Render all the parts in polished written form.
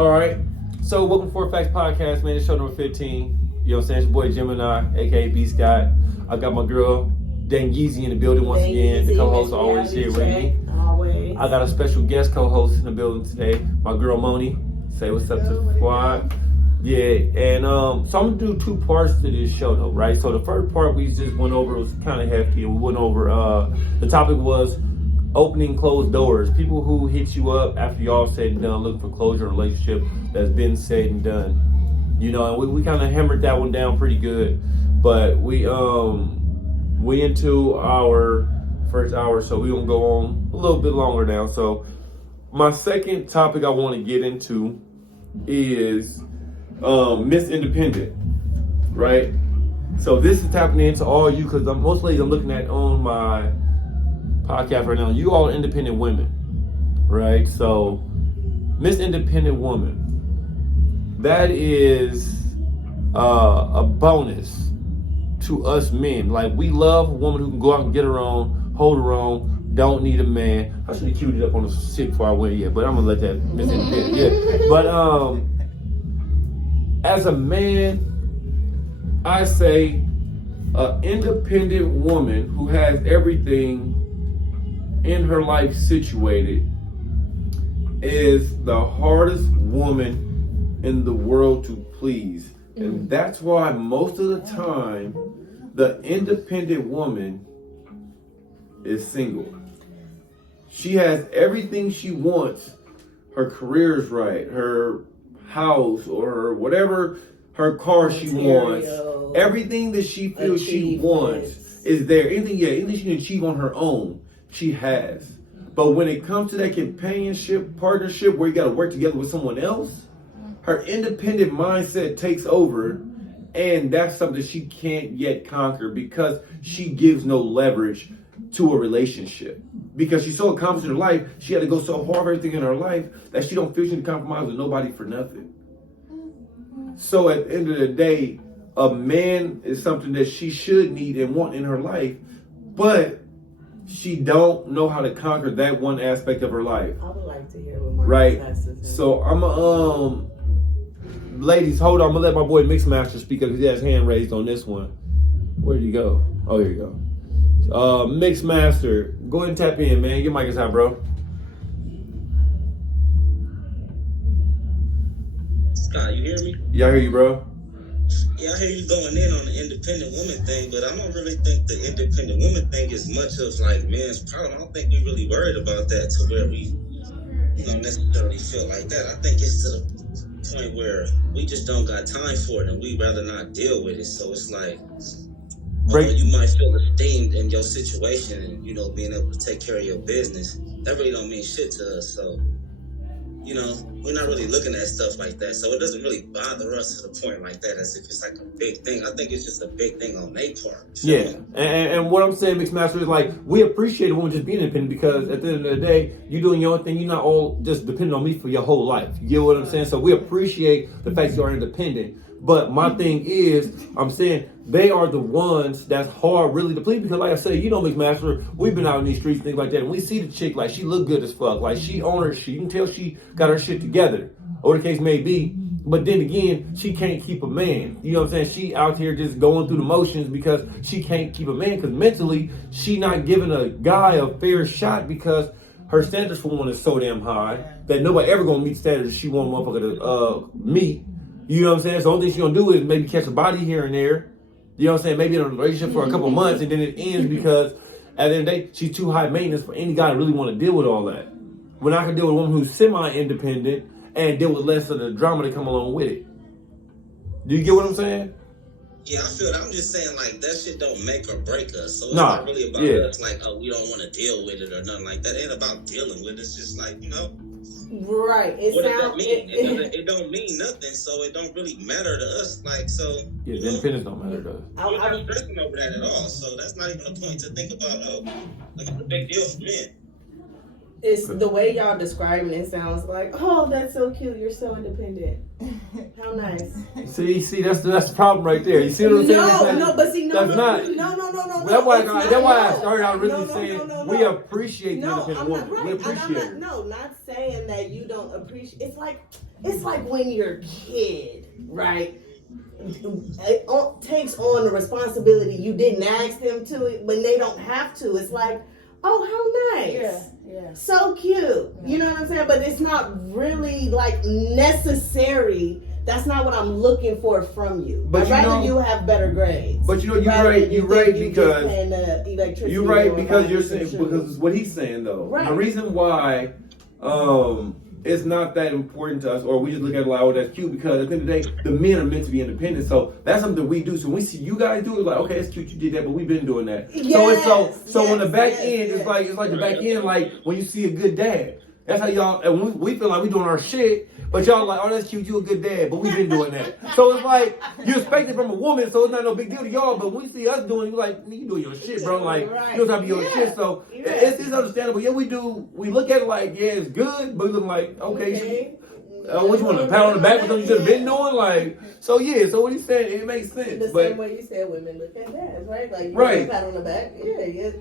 All right. So, welcome to Four Facts Podcast, man. It's show number 15. You know what I'm saying? It's your boy Gemini, aka B Scott. I got my girl Dan Yeezy in the building once again. The co-host always here with me. Always. I got a special guest co-host in the building today. My girl Moni. Say what's up to the squad. Yeah, and so I'm gonna do two parts to this show though, right? So the first part we just went over was kind of hefty, and we went over the topic was opening closed doors. People who hit you up after y'all said and done, looking for closure in a relationship that's been said and done. You know, and we kind of hammered that one down pretty good. But we into our first hour, so we're gonna go on a little bit longer now. So my second topic I want to get into is Miss Independent, right? So this is tapping into all you, because most ladies I'm looking at on my podcast right now, you all are independent women, right? So Miss Independent Woman, that is a bonus to us men. Like, we love a woman who can go out and get her own, hold her own, don't need a man. I should have queued it up on the shit before I went yet, but I'm gonna let that Miss Independent. Yeah, but as a man, I say an independent woman who has everything in her life situated is the hardest woman in the world to please. And that's why most of the time, the independent woman is single. She has everything she wants. Her career's right, her house or whatever, her car she wants, everything that she feels she wants is there. Anything she can achieve on her own, she has. But when it comes to that companionship, partnership, where you got to work together with someone else, her independent mindset takes over, and that's something she can't yet conquer because she gives no leverage to a relationship. Because she's so accomplished in her life, she had to go so hard for everything in her life that she don't feel she can compromise with nobody for nothing. So at the end of the day, a man is something that she should need and want in her life, but she don't know how to conquer that one aspect of her life. I would like to hear what Marcus right. has to say. So I'm ladies, hold on. I'm gonna let my boy Mixmaster speak because he has hand raised on this one. Where did he go? Oh, here you go. Mixmaster, go ahead and tap in, man. Your mic is hot, bro. Scott, you hear me? Yeah, I hear you, bro. Yeah, I hear you going in on the independent woman thing, but I don't really think the independent woman thing is much of like men's problem. I don't think we really worried about that to where we don't necessarily feel like that. I think it's to the point where we just don't got time for it and we'd rather not deal with it. So it's like, you might feel esteemed in your situation and, you know, being able to take care of your business, that really don't mean shit to us. So, you know, we're not really looking at stuff like that. So it doesn't really bother us to the point like that as if it's like a big thing. I think it's just a big thing on their part. Yeah. And what I'm saying, Mixmaster, is like, we appreciate a woman just being independent because at the end of the day, you're doing your own thing. You're not all just depending on me for your whole life. You get what I'm saying? So we appreciate the fact you are independent. But my thing is, I'm saying they are the ones that's hard really to please because, like I said, you know, Mixmaster, we've been out in these streets, things like that, and we see the chick, like, she look good as fuck. Like, she on her shit. You can tell she got her shit together, or the case may be. But then again, she can't keep a man. You know what I'm saying? She out here just going through the motions because she can't keep a man because mentally, she not giving a guy a fair shot because her standards for one is so damn high that nobody ever gonna meet standards she want a motherfucker to meet. You know what I'm saying? So the only thing she's going to do is maybe catch a body here and there. You know what I'm saying? Maybe in a relationship for a couple months and then it ends because at the end of the day, she's too high maintenance for any guy to really want to deal with all that. When I can deal with a woman who's semi-independent and deal with less of the drama that come along with it. Do you get what I'm saying? Yeah, I feel that. I'm just saying, like, that shit don't make or break us. So it's not really about us, like, oh, we don't want to deal with it or nothing like that. It ain't about dealing with it. It's just like, you know. Right. What does that mean? It don't mean nothing, so it don't really matter to us. Like, so. Yeah, the independence don't matter to us. We're not stressing over that at all. So that's not even a point to think about, oh, like, it's a big deal for men. It's the way y'all describing it sounds like, oh, that's so cute. You're so independent. How nice. See, that's the problem right there. You see what I'm saying? No, but see, no. That's why I started out really saying we appreciate the No, independent I'm woman. not right. We appreciate it. Not saying that you don't appreciate. It's like when your kid, right, takes on the responsibility you didn't ask them to when they don't have to. It's like, oh, how nice. Yeah. So cute. You know what I'm saying? But it's not really like necessary. That's not what I'm looking for from you. But I'd rather you have better grades. But you're right because you're saying, because what he's saying though. Right. The reason why it's not that important to us, or we just look at it like, oh, that's cute, because at the end of the day, the men are meant to be independent. So that's something we do. So when we see you guys do it, like, okay, it's cute you did that, but we've been doing that. So on the back end, it's like the back end, like when you see a good dad. That's how y'all, and we feel like we doing our shit, but y'all like, oh, that's cute, you a good dad, but we've been doing that. So it's like, you expect it from a woman, so it's not no big deal to y'all, but when we see us doing it, you're like, you doing your shit, bro. Like, you don't have to be your shit. So it's understandable. Yeah, we look at it like, yeah, it's good, but we look like, okay. What you want to pat on the back with them you should have been doing? Like, so what he's saying, it makes sense. The same way you said women look at dads, right? Like, you pat on the back. Yeah.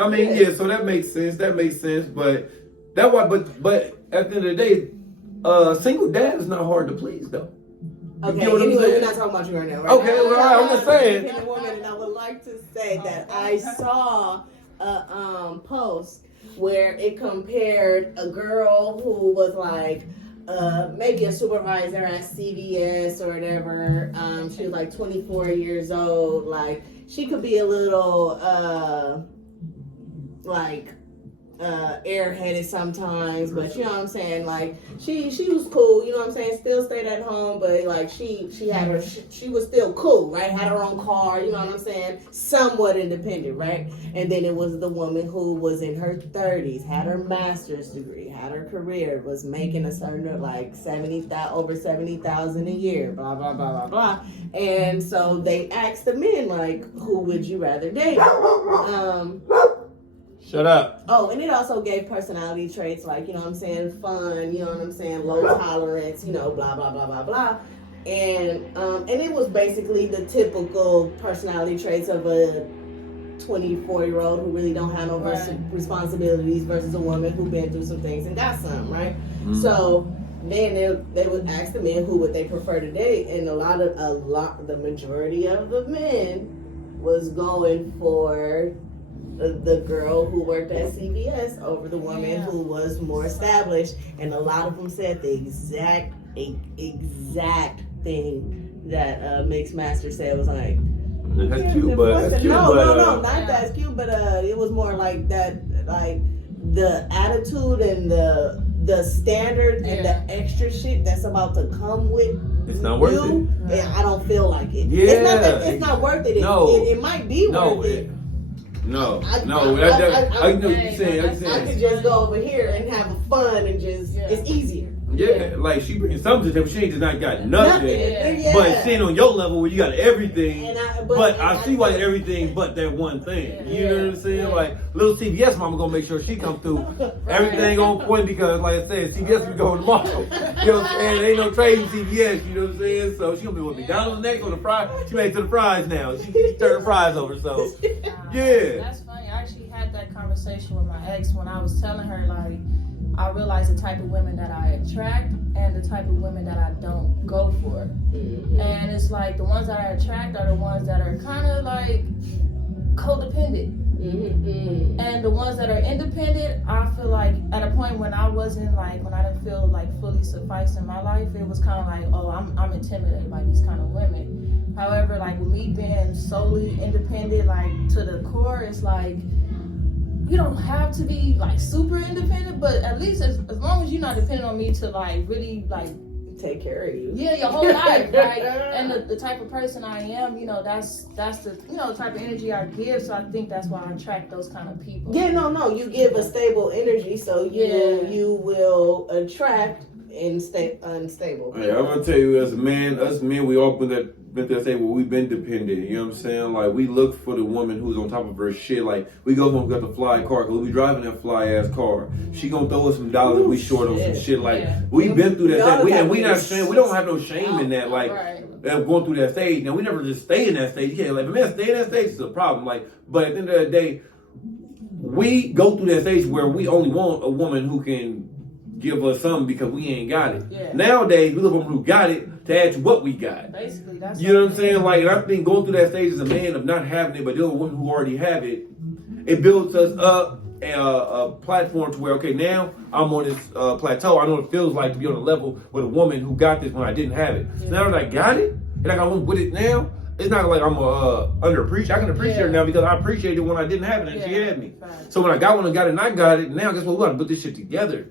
I mean, yeah, so that makes sense, but that's why, but at the end of the day, single dad is not hard to please, though. Okay, anyway, we're not talking about you right now, right? Okay, well, all right, I'm just saying. And I would like to say that I saw a post where it compared a girl who was like, maybe a supervisor at CVS or whatever. She was like 24 years old. Like, she could be a little, airheaded sometimes, but you know what I'm saying, like she was cool, you know what I'm saying, still stayed at home, but like she was still cool, right, had her own car, you know what I'm saying, somewhat independent, right? And then it was the woman who was in her 30s, had her master's degree, had her career, was making a certain like over 70,000 a year, blah blah blah blah blah. And so they asked the men, like, who would you rather date? Shut up. Oh, and it also gave personality traits like, you know what I'm saying, fun, you know what I'm saying, low tolerance, you know, blah, blah, blah, blah, blah. And it was basically the typical personality traits of a 24-year-old who really don't have no responsibilities versus a woman who been through some things and got some, right? Mm-hmm. So then they would ask the men who would they prefer to date, and the majority of the men was going for the girl who worked at CVS over the woman who was more established, and a lot of them said the exact thing that Mixmaster said was like, that's cute, but not that's cute, but it was more like that, like the attitude and the standard and the extra shit that's about to come with it's not worth it. Yeah, I don't feel like it. Yeah, it's not worth it. It might be worth it. I know what you're saying. I could just go over here and have fun and just, it's easier. Yeah, like she brings something to the table. She ain't just not got nothing. But seeing on your level where you got everything. But I see why everything but that one thing. You know what I'm saying? Like, little CVS mama gonna make sure she come through. Everything on point because, like I said, CVS we going tomorrow. You know what I'm saying? There ain't no trading CVS, you know what I'm saying? So she gonna be with McDonald's next on the fries. She made it to the fries now. She turned the fries over, so. Yeah. That's funny. I actually had that conversation with my ex when I was telling her, like, I realize the type of women that I attract and the type of women that I don't go for. Mm-hmm. And it's like the ones that I attract are the ones that are kind of like codependent. Mm-hmm. And the ones that are independent, I feel like at a point when I didn't feel like fully sufficed in my life, it was kind of like, oh, I'm intimidated by these kind of women. However, like with me being solely independent, like to the core, it's like, you don't have to be like super independent, but at least as long as you're not dependent on me to like really like take care of you. Yeah, your whole life, right? And the type of person I am, you know, that's the, you know, the type of energy I give. So I think that's why I attract those kind of people. Yeah, no, you give a stable energy, so you will attract and stay unstable. Hey, I'm gonna tell you, as a man, us men, we all been been through that stage where we've been dependent. You know what I'm saying? Like, we look for the woman who's on top of her shit. Like, we go home, we got the fly car, because we be driving that fly ass car. She gonna throw us some dollars if we short on some shit. Like, we've been through that stage. We not saying, we don't have no shame in that. Like, going through that stage. Now, we never just stay in that stage. Yeah, like, if a man stay in that stage, it's a problem. Like, but at the end of the day, we go through that stage where we only want a woman who can give us something because we ain't got it. Yeah. Nowadays, we look for a woman who got it to add to what we got. Basically, that's You know what I'm saying? Like, and I think going through that stage as a man of not having it, but dealing with women who already have it, it builds us up a platform to where, okay, now I'm on this plateau. I know what it feels like to be on a level with a woman who got this when I didn't have it. So now that I got it, and I got one with it now, it's not like I'm underappreciated. I can appreciate her now because I appreciated it when I didn't have it and she had me. Right. So when I got one and got it and I got it, now guess what? We got to put this shit together.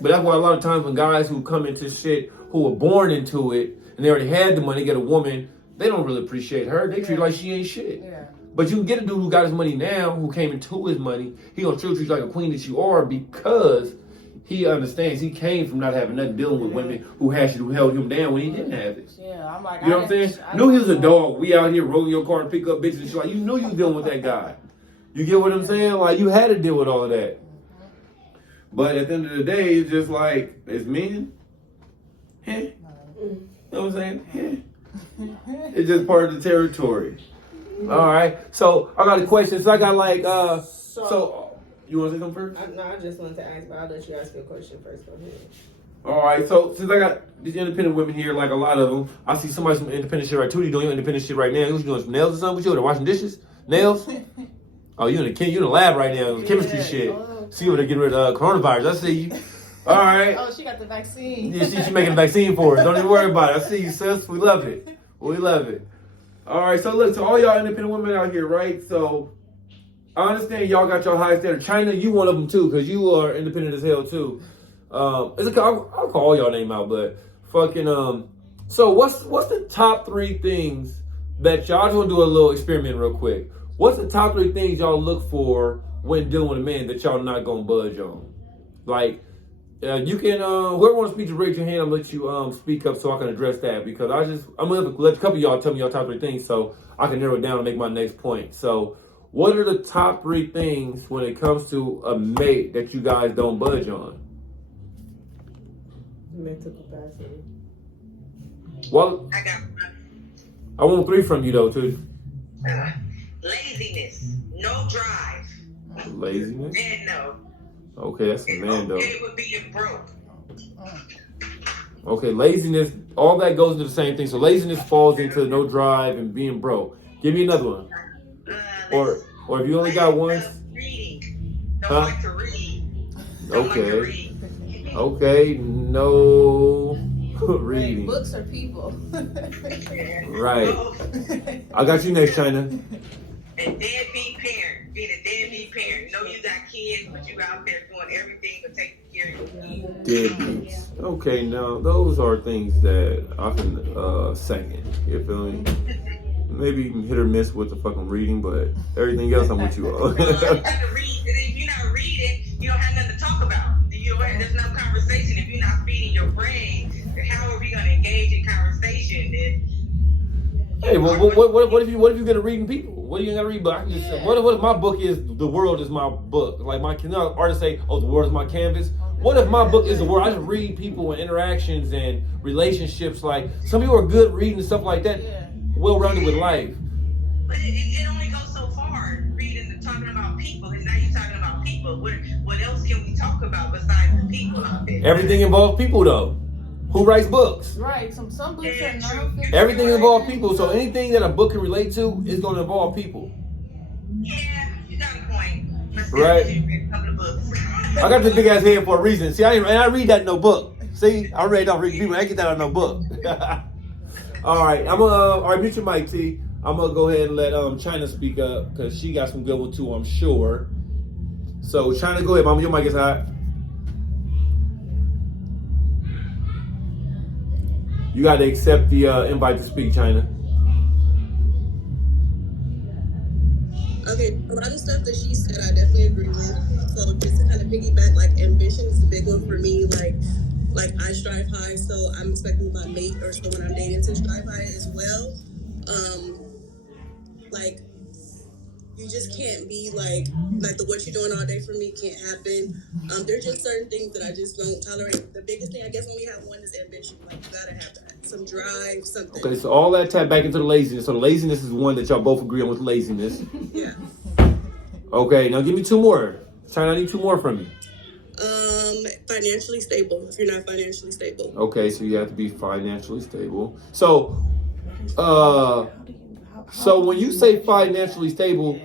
But that's why a lot of times when guys who come into shit, who were born into it, and they already had the money to get a woman, they don't really appreciate her. They treat her like she ain't shit. Yeah. But you can get a dude who got his money now, who came into his money, he gonna treat you like a queen that you are because he understands he came from not having nothing, dealing with women who held him down when he didn't have it. Yeah, I'm like, You know what I'm saying? Knew he was a dog. We out here rolling your car and pick up bitches and shit. Like, you knew you was dealing with that guy. You get what I'm saying? Like, you had to deal with all of that. But at the end of the day, it's just like, it's men. You know what I'm saying? It's just part of the territory. All right. So I got a question. So I got like, so you want to say something first? No, I just wanted to ask, but I'll let you ask your question first. Go ahead. All right. So since I got these independent women here, like a lot of them, I see somebody some independent shit right too. You doing your independent shit right now? You doing some nails or something? What you doing? Washing dishes? Nails? Oh, you in the lab right now? Chemistry shit. See what they get rid of coronavirus. I see you. All right. Oh, she got the vaccine. Yeah, she making a vaccine for us. Don't even worry about it. I see you, sis. We love it. We love it. All right. So look, to all y'all independent women out here, right? So I understand y'all got your high standard. China, you one of them too, because you are independent as hell too. I'll call y'all name out, but fucking So what's the top 3 things that y'all just want to do a little experiment real quick? What's the top 3 things y'all look for when dealing with a man that y'all not gonna budge on? Like, you can whoever wants to speak, to raise your hand. I'm gonna let you speak up so I can address that, because I'm gonna let a couple of y'all tell me your top 3 things so I can narrow it down and make my next point. So, what are the top 3 things when it comes to a mate that you guys don't budge on? Mental capacity. Well, I want 3 from you though too. Laziness, no drive. Laziness. Man, no. Okay, that's a man though. Okay with being broke. Okay, laziness. All that goes into the same thing. So laziness falls into no drive and being broke. Give me another one. Or if you only got one. Reading. Don't like to read. Don't like to Okay. read. Okay. No reading. Books or people? Right. I got you next, China. And deadbeat parent. Being a deadbeat parent. Know you got kids, but you out there doing everything to take care of your kids. Deadbeats. Okay, now those are things that I can second. You feel me? Maybe you can hit or miss with the fucking reading, but everything else I'm with you on. You gotta read. If you're not reading, you don't have nothing to talk about. There's no conversation. If you're not feeding your brain, how are we gonna engage in conversation? Hey, well, what if you get a reading people? What are you gonna read? But I can just say, what if my book is the world is my book? Like artists say, oh, the world is my canvas. What if my book is the world? I just read people and interactions and relationships. Like, some people are good reading and stuff like that. Well-rounded with life. But it only goes so far. Reading and talking about people, and now you're talking about people. What else can we talk about besides the people out there? Everything involves people, though. Who writes books? Right. Some books are non-fiction. Everything involves people. So anything that a book can relate to is going to involve people. Yeah, you got a point. Right. A couple of books. I got this big ass head for a reason. See, I read that in no book. See, I read don't read people. I get that out of no book. All right, all right, mute your mic, T. I'm gonna go ahead and let China speak up because she got some good one too, I'm sure. So China, go ahead, mama. Your mic is hot. You got to accept the invite to speak, China. Okay, a lot of stuff that she said, I definitely agree with. So just to kind of piggyback, like ambition is a big one for me. Like I strive high, so I'm expecting my mate or someone I'm dating to strive high as well. Like, you just can't be like the what you're doing all day for me can't happen. There's just certain things that I just don't tolerate. The biggest thing I guess when we have one is ambition. Like, you gotta have that. Some drive, something. Okay, so all that tap back into the laziness. So the laziness is one that y'all both agree on with laziness. Yeah. Okay, now give me two more. China, I need two more from you. Financially stable. If you're not financially stable. Okay, so you have to be financially stable. So when you say financially stable,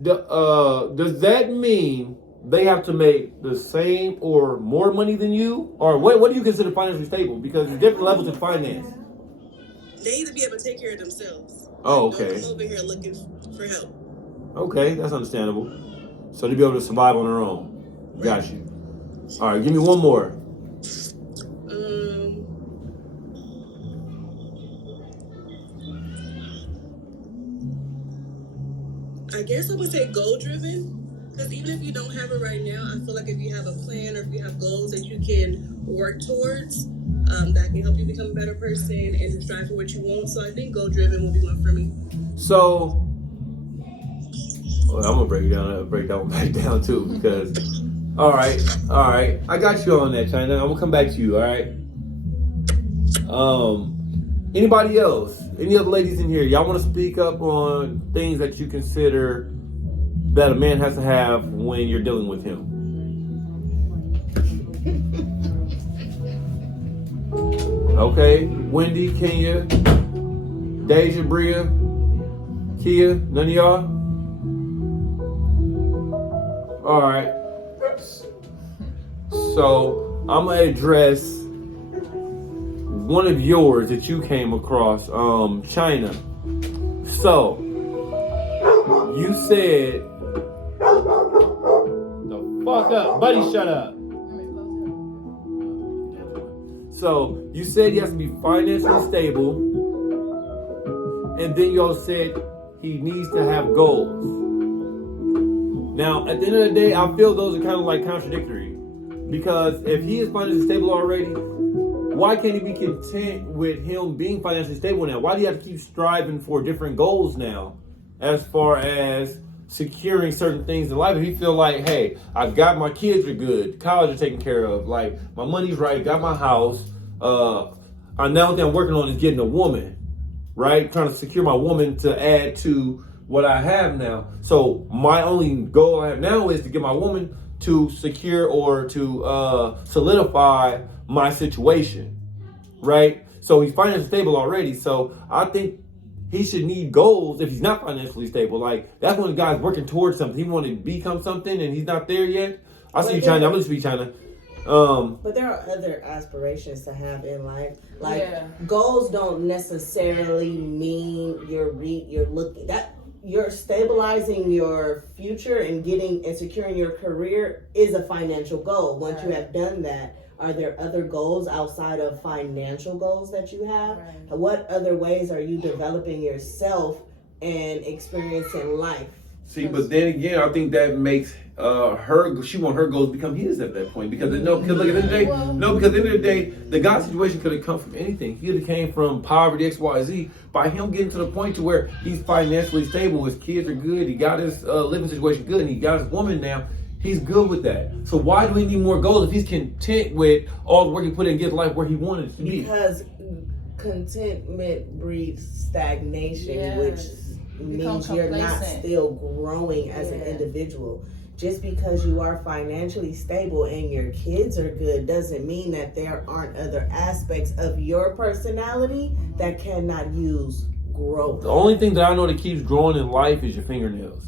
does that mean they have to make the same or more money than you? Or what do you consider financially stable? Because there's different levels of finance. They need to be able to take care of themselves. Oh, okay. Don't come over here looking for help. Okay, that's understandable. So to be able to survive on their own. Got you. All right, give me one more. I guess I would say goal driven. Because even if you don't have it right now, I feel like if you have a plan or if you have goals that you can work towards, that can help you become a better person and to strive for what you want. So I think goal driven will be one for me. So I'm gonna break that one back down too, because all right, I got you on that, China. I'm gonna come back to you. All right. Anybody else? Any other ladies in here? Y'all want to speak up on things that you consider that a man has to have when you're dealing with him? Okay, Wendy, Kenya, Deja, Bria, Kia, none of y'all? All right. So I'm gonna address one of yours that you came across, China. So you said, "The fuck up, buddy, shut up." So you said he has to be financially stable, and then you all said he needs to have goals. Now, at the end of the day, I feel those are kind of like contradictory, because if he is financially stable already, why can't he be content with him being financially stable now? Why do you have to keep striving for different goals now, as far as securing certain things in life? If he feel like, hey, I've got my kids are good, college are taken care of, like my money's right, got my house. Now what I'm working on is getting a woman, right? Trying to secure my woman to add to what I have now. So my only goal I have now is to get my woman to secure or to solidify my situation, right? So he's financially stable already. So I think he should need goals if he's not financially stable. Like, that's when the guy's working towards something. He want to become something and he's not there yet. I see you, China. I'm going to speak China. But there are other aspirations to have in life. Like, goals don't necessarily mean you're stabilizing your future and getting and securing your career is a financial goal. Once you have done that, are there other goals outside of financial goals that you have? Right. What other ways are you developing yourself and experiencing life? See, but then again, I think that makes she want her goals become his at that point. Because look, at the end of the day, because at the end of the day, the guy's situation could have come from anything. He could have came from poverty, XYZ. By him getting to the point to where he's financially stable, his kids are good, he got his living situation good, and he got his woman now, he's good with that. So why do we need more goals if he's content with all the work he put in to get life where he wanted it to be? Because contentment breeds stagnation, which means you're not still growing as an individual. Just because you are financially stable and your kids are good doesn't mean that there aren't other aspects of your personality that cannot use growth. The only thing that I know that keeps growing in life is your fingernails.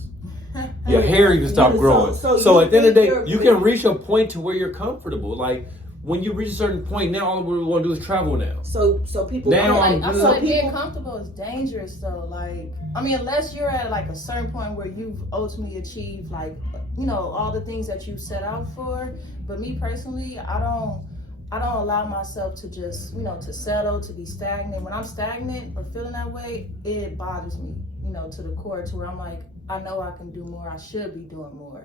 Your hair even stop growing. So at the end of the day, you can reach a point to where you're comfortable. Like, when you reach a certain point, now all we want to do is travel now. So people now I feel like being comfortable is dangerous though. Like, I mean, unless you're at like a certain point where you've ultimately achieved like, all the things that you set out for. But me personally, I don't allow myself to just, to settle, to be stagnant. When I'm stagnant or feeling that way, it bothers me, to the core, to where I'm like, I know I can do more. I should be doing more.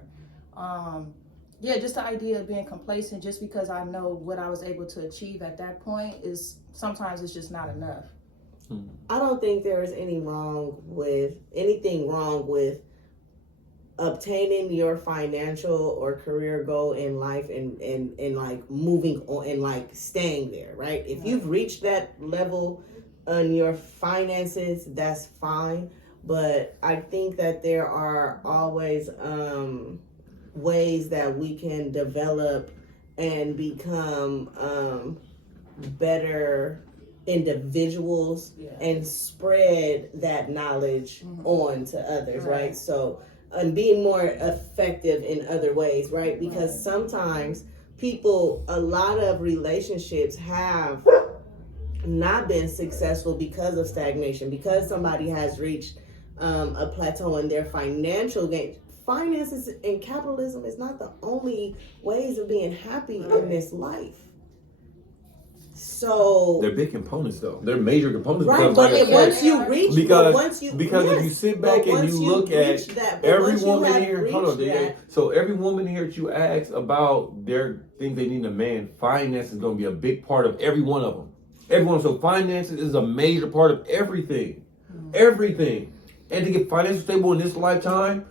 Just the idea of being complacent just because I know what I was able to achieve at that point is sometimes it's just not enough. I don't think there is anything wrong with obtaining your financial or career goal in life and like moving on and like staying there, right? If you've reached that level on your finances, that's fine. But I think that there are always ways that we can develop and become better individuals and spread that knowledge on to others, right? So, and being more effective in other ways, right? Because sometimes a lot of relationships have not been successful because of stagnation, because somebody has reached a plateau in their financial gain. Finances and capitalism is not the only ways of being happy in this life. So they're big components, though. They're major components. Right, because, but like once you reach, if you sit back and you look at every woman here, so every woman here that you ask about their things they need in a man, finance is going to be a big part of every one of them. Everyone, so finances is a major part of everything, everything. And to get financially stable in this lifetime,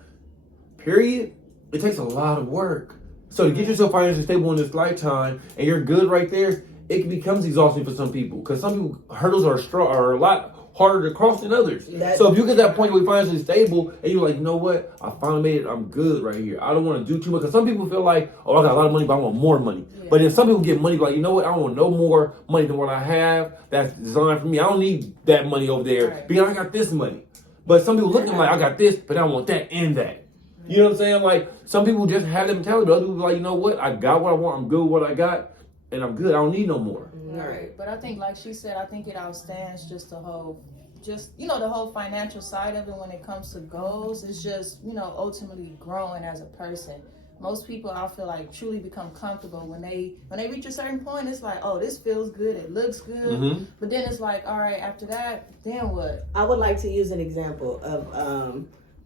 period, it takes a lot of work. So to get yourself financially stable in this lifetime, and you're good right there, it becomes exhausting for some people, because some people hurdles are a lot harder to cross than others. So if you get that point where you're financially stable and you're like, you know what, I finally made it, I'm good right here, I don't want to do too much. Because some people feel like, oh, I got a lot of money, but I want more money. But then some people get money like, you know what, I don't want no more money than what I have that's designed for me. I don't need that money over there because I got this money. But some people looking like, I got this, but I want that and that. You know what I'm saying? Like, some people just have that mentality, but other people like, you know what, I got what I want, I'm good with what I got, and I'm good, I don't need no more. Right. But I think, like she said, I think it outstands just the whole financial side of it when it comes to goals. It's just, ultimately growing as a person. Most people, I feel like, truly become comfortable when they reach a certain point. It's like, oh, this feels good, it looks good, but then it's like, all right, after that, then what? I would like to use an example of